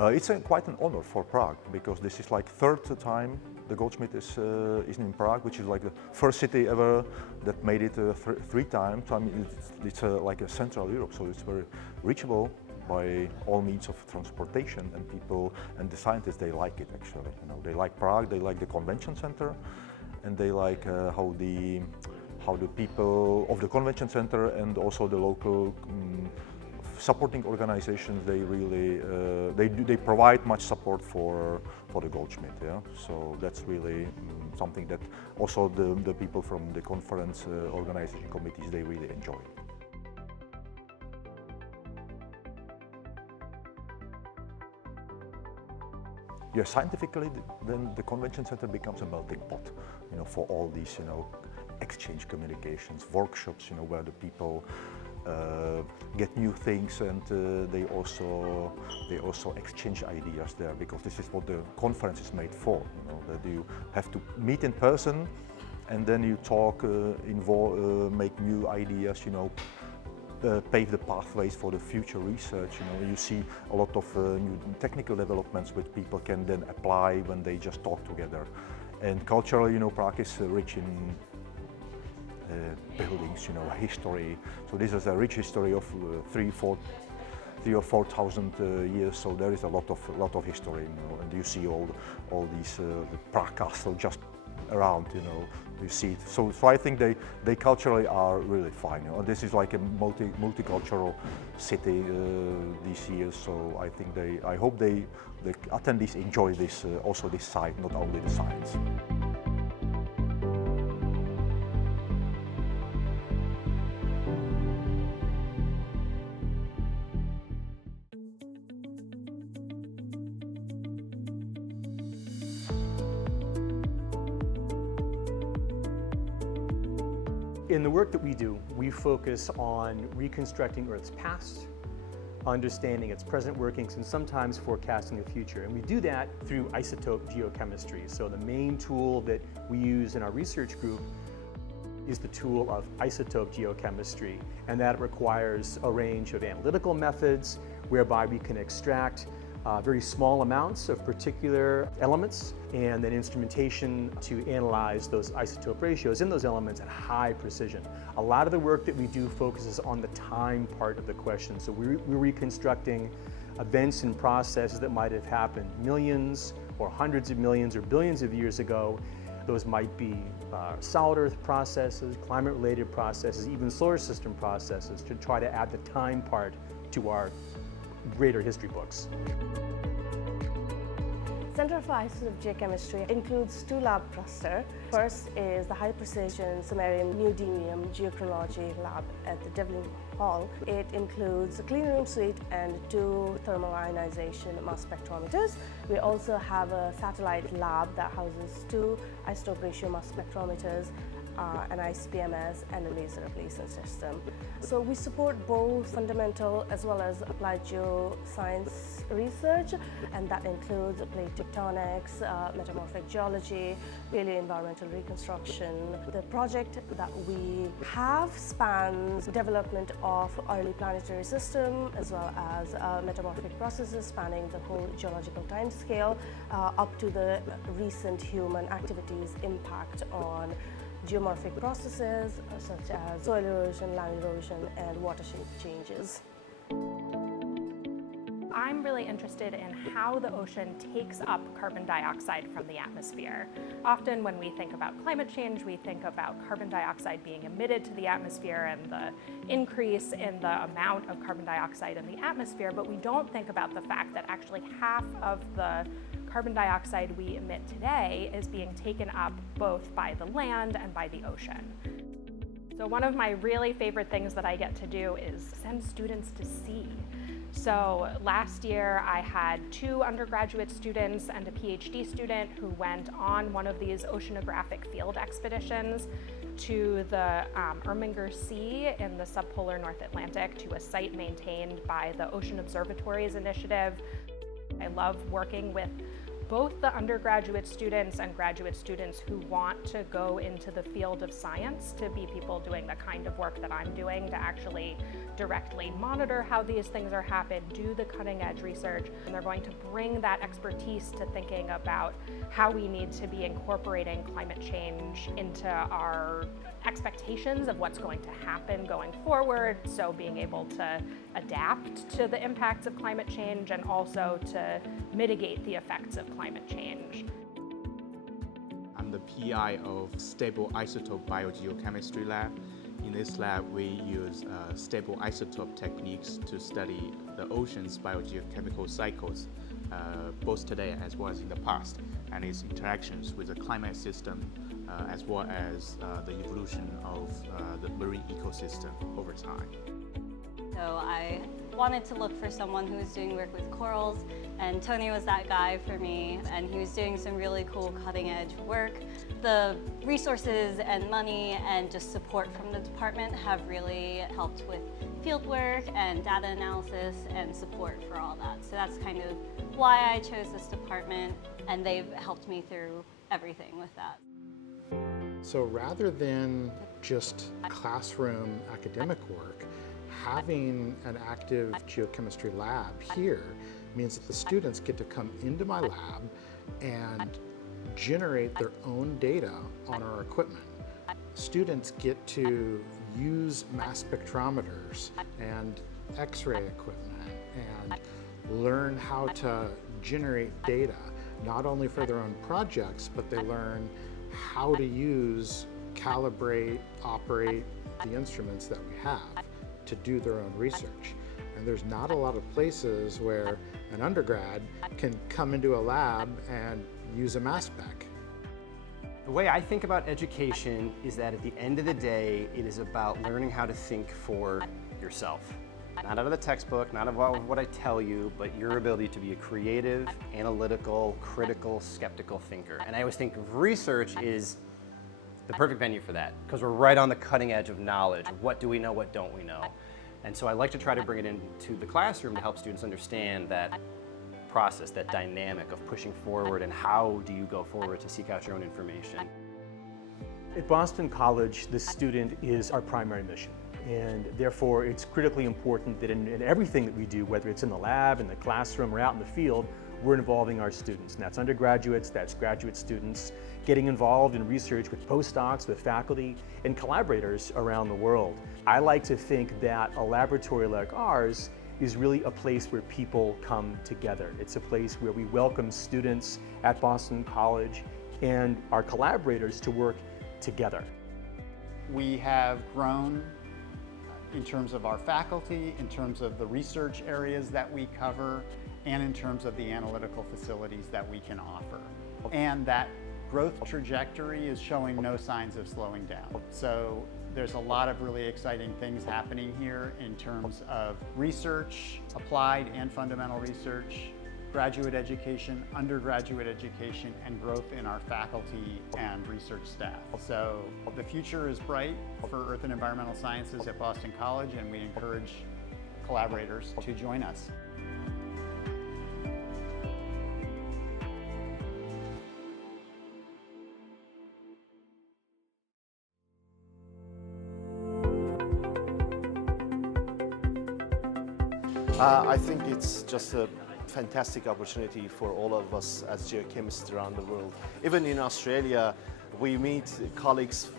It's quite an honor for Prague, because this is like third time the Goldschmidt is in Prague, which is like the first city ever that made it three times. I mean, it's like a Central Europe, so it's very reachable by all means of transportation, and people and the scientists, they like it actually. You know, they like Prague, they like the convention center, and they like how the people of the convention center and also the local supporting organizations, they really they provide much support for the Goldschmidt. Yeah, so that's really something that also the people from the conference organization committees, they really enjoy. Yeah, scientifically, then the convention center becomes a melting pot, you know, for all these, you know, exchange communications, workshops, you know, where the people get new things, and they also exchange ideas there, because this is what the conference is made for. You know, that you have to meet in person, and then you talk, make new ideas, you know, pave the pathways for the future research. You know, you see a lot of new technical developments which people can then apply when they just talk together. And culturally, you know, Prague is rich in buildings, you know, history. So this is a rich history of 3,000 or 4,000 years. So there is a lot of history, you know, and you see all these the Prague castle just around, you know, you see it. So I think they culturally are really fine. You know, this is like a multicultural city these years. So I think I hope the attendees enjoy this also this side, not only the science. In the work that we do, we focus on reconstructing Earth's past, understanding its present workings, and sometimes forecasting the future. And we do that through isotope geochemistry. So the main tool that we use in our research group is the tool of isotope geochemistry. And that requires a range of analytical methods whereby we can extract very small amounts of particular elements, and then instrumentation to analyze those isotope ratios in those elements at high precision. A lot of the work that we do focuses on the time part of the question. So we're reconstructing events and processes that might have happened millions or hundreds of millions or billions of years ago. Those might be solid Earth processes, climate-related processes, even solar system processes, to try to add the time part to our greater history books. Center for Isotope Geochemistry includes two lab clusters. First is the High Precision Samarium Neodymium Geochronology Lab at the Devlin Hall. It includes a clean room suite and two thermal ionization mass spectrometers. We also have a satellite lab that houses two isotope ratio mass spectrometers, an ICP-MS, and a laser ablation system. So we support both fundamental as well as applied geoscience research, and that includes plate tectonics, metamorphic geology, paleo-environmental reconstruction. The project that we have spans development of early planetary system as well as metamorphic processes spanning the whole geological time scale up to the recent human activities impact on geomorphic processes such as soil erosion, land erosion, and watershed changes. I'm really interested in how the ocean takes up carbon dioxide from the atmosphere. Often when we think about climate change, we think about carbon dioxide being emitted to the atmosphere and the increase in the amount of carbon dioxide in the atmosphere, but we don't think about the fact that actually half of the carbon dioxide we emit today is being taken up both by the land and by the ocean. So one of my really favorite things that I get to do is send students to sea. So last year I had 2 undergraduate students and a PhD student who went on one of these oceanographic field expeditions to the Erminger Sea in the subpolar North Atlantic, to a site maintained by the Ocean Observatories Initiative. I love working with both the undergraduate students and graduate students who want to go into the field of science to be people doing the kind of work that I'm doing, to actually directly monitor how these things are happening, do the cutting edge research, and they're going to bring that expertise to thinking about how we need to be incorporating climate change into our expectations of what's going to happen going forward, so being able to adapt to the impacts of climate change and also to mitigate the effects of climate change. I'm the PI of Stable Isotope Biogeochemistry Lab. In this lab, we use stable isotope techniques to study the ocean's biogeochemical cycles, both today as well as in the past, and its interactions with the climate system, as well as the evolution of the marine ecosystem over time. So I wanted to look for someone who was doing work with corals, and Tony was that guy for me, and he was doing some really cool cutting edge work. The resources and money and just support from the department have really helped with field work and data analysis and support for all that. So that's kind of why I chose this department, and they've helped me through everything with that. So rather than just classroom academic work, having an active geochemistry lab here means that the students get to come into my lab and generate their own data on our equipment. Students get to use mass spectrometers and X-ray equipment and learn how to generate data, not only for their own projects, but they learn how to use, calibrate, operate the instruments that we have to do their own research. And there's not a lot of places where an undergrad can come into a lab and use a mass spec. The way I think about education is that at the end of the day, it is about learning how to think for yourself. Not out of the textbook, not about what I tell you, but your ability to be a creative, analytical, critical, skeptical thinker. And I always think research is the perfect venue for that, because we're right on the cutting edge of knowledge. What do we know, what don't we know? And so I like to try to bring it into the classroom to help students understand that process, that dynamic of pushing forward, and how do you go forward to seek out your own information. At Boston College, the student is our primary mission. And therefore, it's critically important that in everything that we do, whether it's in the lab, in the classroom, or out in the field, we're involving our students. And that's undergraduates, that's graduate students, getting involved in research with postdocs, with faculty, and collaborators around the world. I like to think that a laboratory like ours is really a place where people come together. It's a place where we welcome students at Boston College and our collaborators to work together. We have grown in terms of our faculty, in terms of the research areas that we cover, and in terms of the analytical facilities that we can offer. And that growth trajectory is showing no signs of slowing down. So there's a lot of really exciting things happening here in terms of research, applied and fundamental research, graduate education, undergraduate education, and growth in our faculty and research staff. So the future is bright for Earth and Environmental Sciences at Boston College, and we encourage collaborators to join us. I think it's just a fantastic opportunity for all of us as geochemists around the world. Even in Australia, we meet colleagues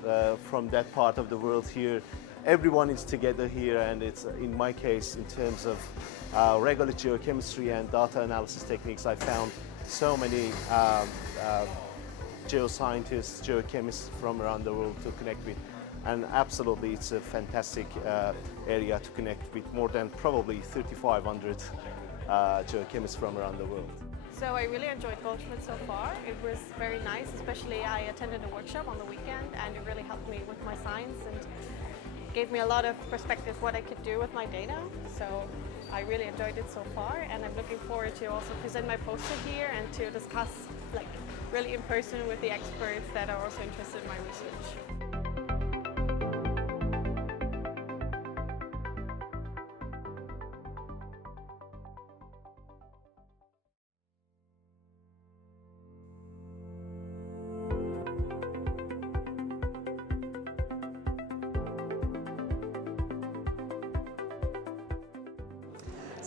from that part of the world here. Everyone is together here, and it's, in my case, in terms of regular geochemistry and data analysis techniques, I found so many geoscientists, geochemists from around the world to connect with. And absolutely, it's a fantastic area to connect with more than probably 3,500 geochemists from around the world. So I really enjoyed Goldschmidt so far. It was very nice, especially I attended a workshop on the weekend, and it really helped me with my science and gave me a lot of perspective what I could do with my data. So I really enjoyed it so far, and I'm looking forward to also present my poster here and to discuss really in person with the experts that are also interested in my research.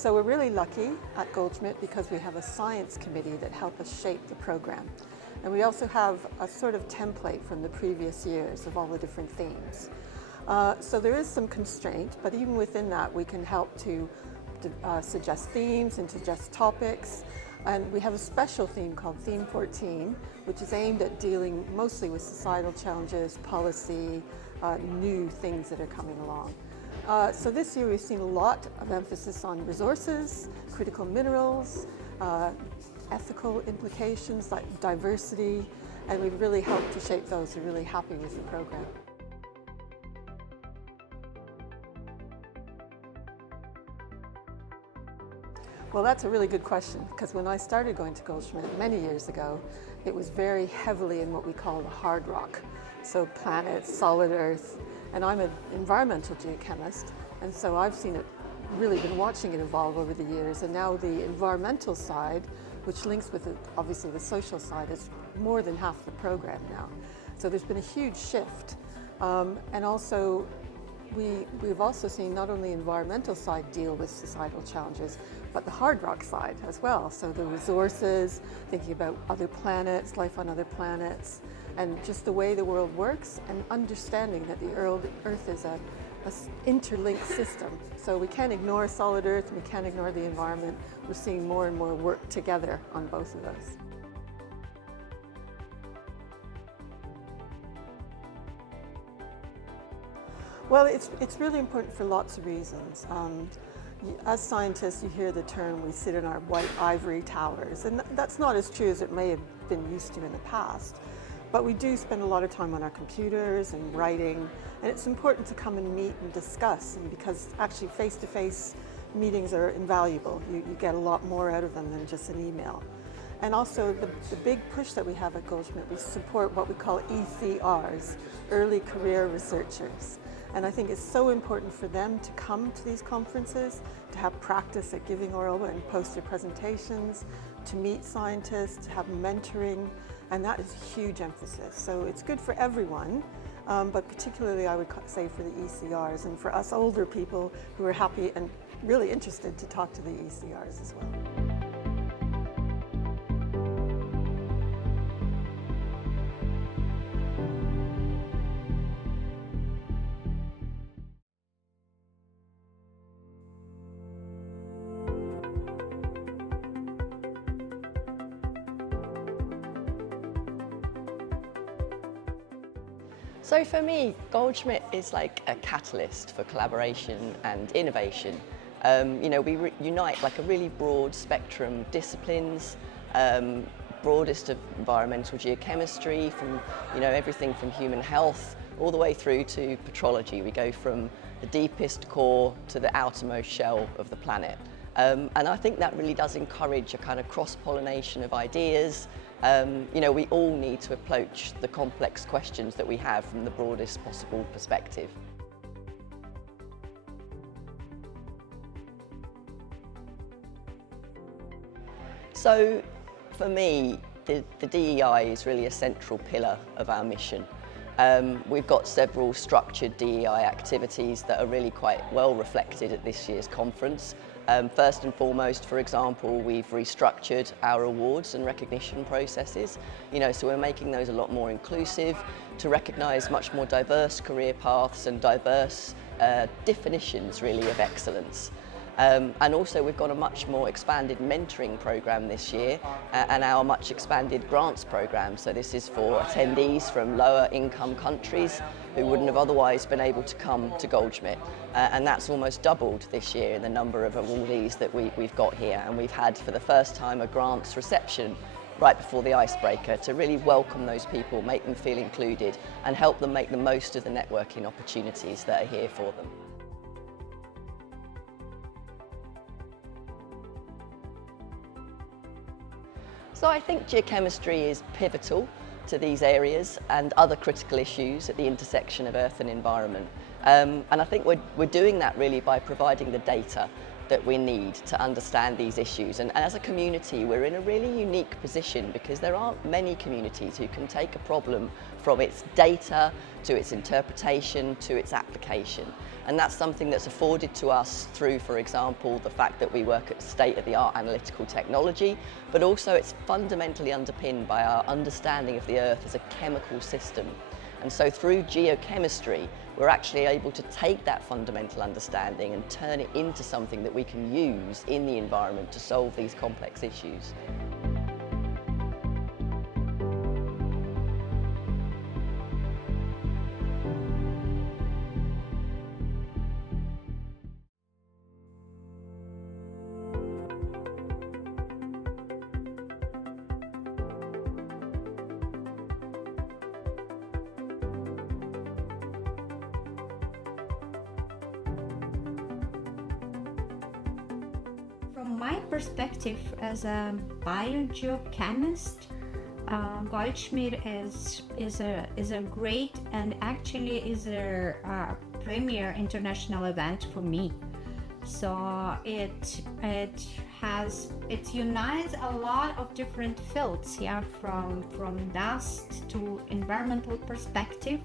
So we're really lucky at Goldschmidt because we have a science committee that help us shape the program. And we also have a sort of template from the previous years of all the different themes. So there is some constraint, but even within that we can help to suggest themes and suggest topics. And we have a special theme called Theme 14, which is aimed at dealing mostly with societal challenges, policy, new things that are coming along. So this year we've seen a lot of emphasis on resources, critical minerals, ethical implications like diversity, and we've really helped to shape those. We're really happy with the program. Well, that's a really good question, because when I started going to Goldschmidt many years ago, it was very heavily in what we call the hard rock. So planets, solid Earth, and I'm an environmental geochemist, and so I've seen it, really been watching it evolve over the years, and now the environmental side, which links with obviously the social side, is more than half the program now. So there's been a huge shift, and also we've also seen not only the environmental side deal with societal challenges, but the hard rock side as well. So the resources, thinking about other planets, life on other planets, and just the way the world works, and understanding that the Earth is an interlinked system. So we can't ignore solid Earth, and we can't ignore the environment. We're seeing more and more work together on both of those. Well, it's really important for lots of reasons. As scientists, you hear the term, we sit in our white ivory towers, and that's not as true as it may have been used to in the past. But we do spend a lot of time on our computers and writing, and it's important to come and meet and discuss, and because actually face-to-face meetings are invaluable. You get a lot more out of them than just an email. And also the big push that we have at Goldschmidt, we support what we call ECRs, early career researchers. And I think it's so important for them to come to these conferences, to have practice at giving oral and poster presentations, to meet scientists, to have mentoring, and that is a huge emphasis. So it's good for everyone, but particularly I would say for the ECRs, and for us older people who are happy and really interested to talk to the ECRs as well. So for me, Goldschmidt is like a catalyst for collaboration and innovation. You know, we unite like a really broad spectrum of disciplines, broadest of environmental geochemistry, from everything from human health all the way through to petrology. We go from the deepest core to the outermost shell of the planet. And I think that really does encourage a kind of cross-pollination of ideas. We all need to approach the complex questions that we have from the broadest possible perspective. So for me, the DEI is really a central pillar of our mission. We've got several structured DEI activities that are really quite well reflected at this year's conference. First and foremost, for example, we've restructured our awards and recognition processes. So we're making those a lot more inclusive to recognise much more diverse career paths and diverse definitions really of excellence. And also we've got a much more expanded mentoring program this year and our much expanded grants program. So this is for attendees from lower income countries who wouldn't have otherwise been able to come to Goldschmidt. And that's almost doubled this year in the number of awardees that we've got here. And we've had for the first time a grants reception right before the icebreaker to really welcome those people, make them feel included and help them make the most of the networking opportunities that are here for them. So I think geochemistry is pivotal to these areas and other critical issues at the intersection of Earth and environment. And I think we're doing that really by providing the data that we need to understand these issues. And as a community, we're in a really unique position because there aren't many communities who can take a problem from its data to its interpretation to its application. And that's something that's afforded to us through, for example, the fact that we work at state-of-the-art analytical technology, but also it's fundamentally underpinned by our understanding of the Earth as a chemical system. And so through geochemistry, we're actually able to take that fundamental understanding and turn it into something that we can use in the environment to solve these complex issues. From my perspective as a biogeochemist, Goldschmidt is a great and actually is a premier international event for me. So it unites a lot of different fields, yeah, from dust to environmental perspective.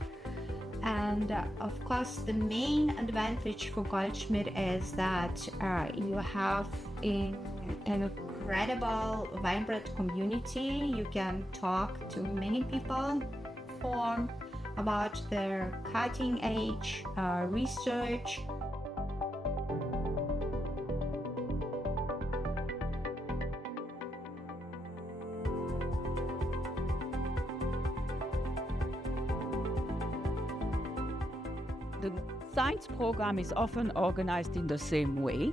And of course, the main advantage for Goldschmidt is that you have an incredible, vibrant community. You can talk to many people, form about their cutting edge research. The science program is often organized in the same way.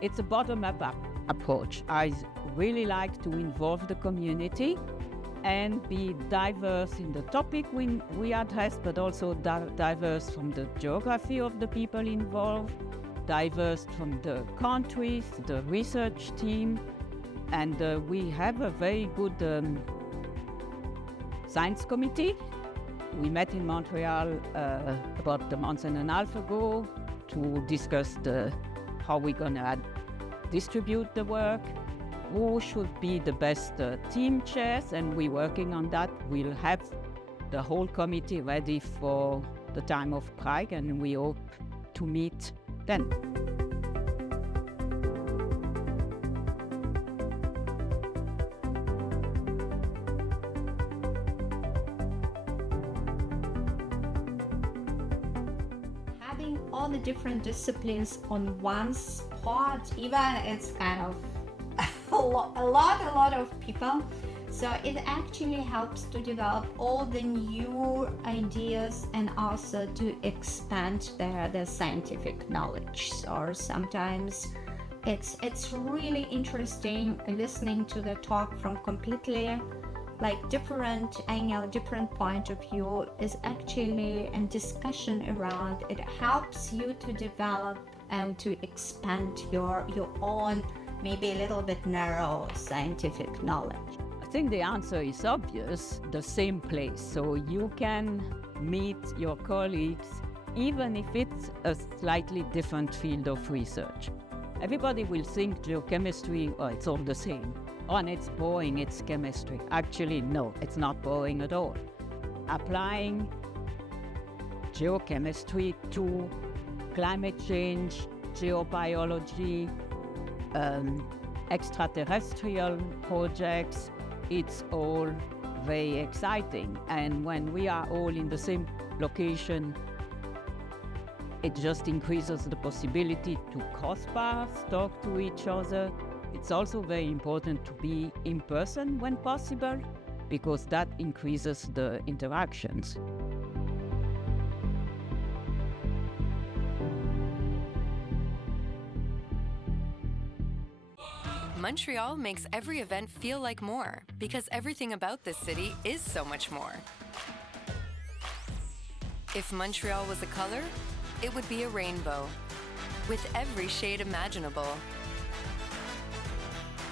It's a bottom-up approach. I really like to involve the community and be diverse in the topic we address, but also diverse from the geography of the people involved, diverse from the countries, the research team, and we have a very good science committee. We met in Montreal about a month and a half ago to discuss how we're going to distribute the work, who should be the best team chairs, and we're working on that. We'll have the whole committee ready for the time of Prague, and we hope to meet then. All the different disciplines on one spot, even it's kind of a lot of people. So it actually helps to develop all the new ideas and also to expand the scientific knowledge. So sometimes it's really interesting listening to the talk from completely like different angle, different point of view is actually a discussion around. It helps you to develop and to expand your own, maybe a little bit narrow scientific knowledge. I think the answer is obvious, the same place. So you can meet your colleagues even if it's a slightly different field of research. Everybody will think geochemistry, oh, it's all the same. Oh, and it's boring, it's chemistry. Actually, no, it's not boring at all. Applying geochemistry to climate change, geobiology, extraterrestrial projects, it's all very exciting. And when we are all in the same location, it just increases the possibility to cross paths, talk to each other. It's also very important to be in person when possible, because that increases the interactions. Montreal makes every event feel like more, because everything about this city is so much more. If Montreal was a color, it would be a rainbow, with every shade imaginable.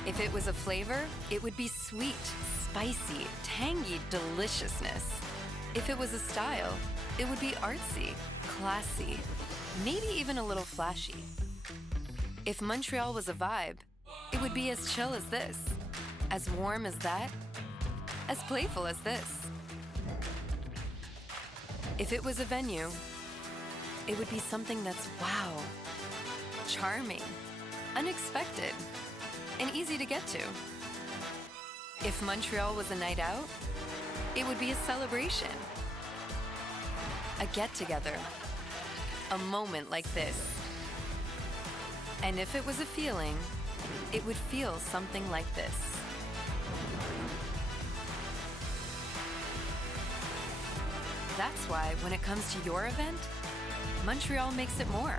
If it was a flavor, it would be sweet, spicy, tangy deliciousness. If it was a style, it would be artsy, classy, maybe even a little flashy. If Montreal was a vibe, it would be as chill as this, as warm as that, as playful as this. If it was a venue, it would be something that's wow, charming, unexpected, and easy to get to. If Montreal was a night out, it would be a celebration, a get-together, a moment like this. And if it was a feeling, it would feel something like this. That's why when it comes to your event, Montreal makes it more.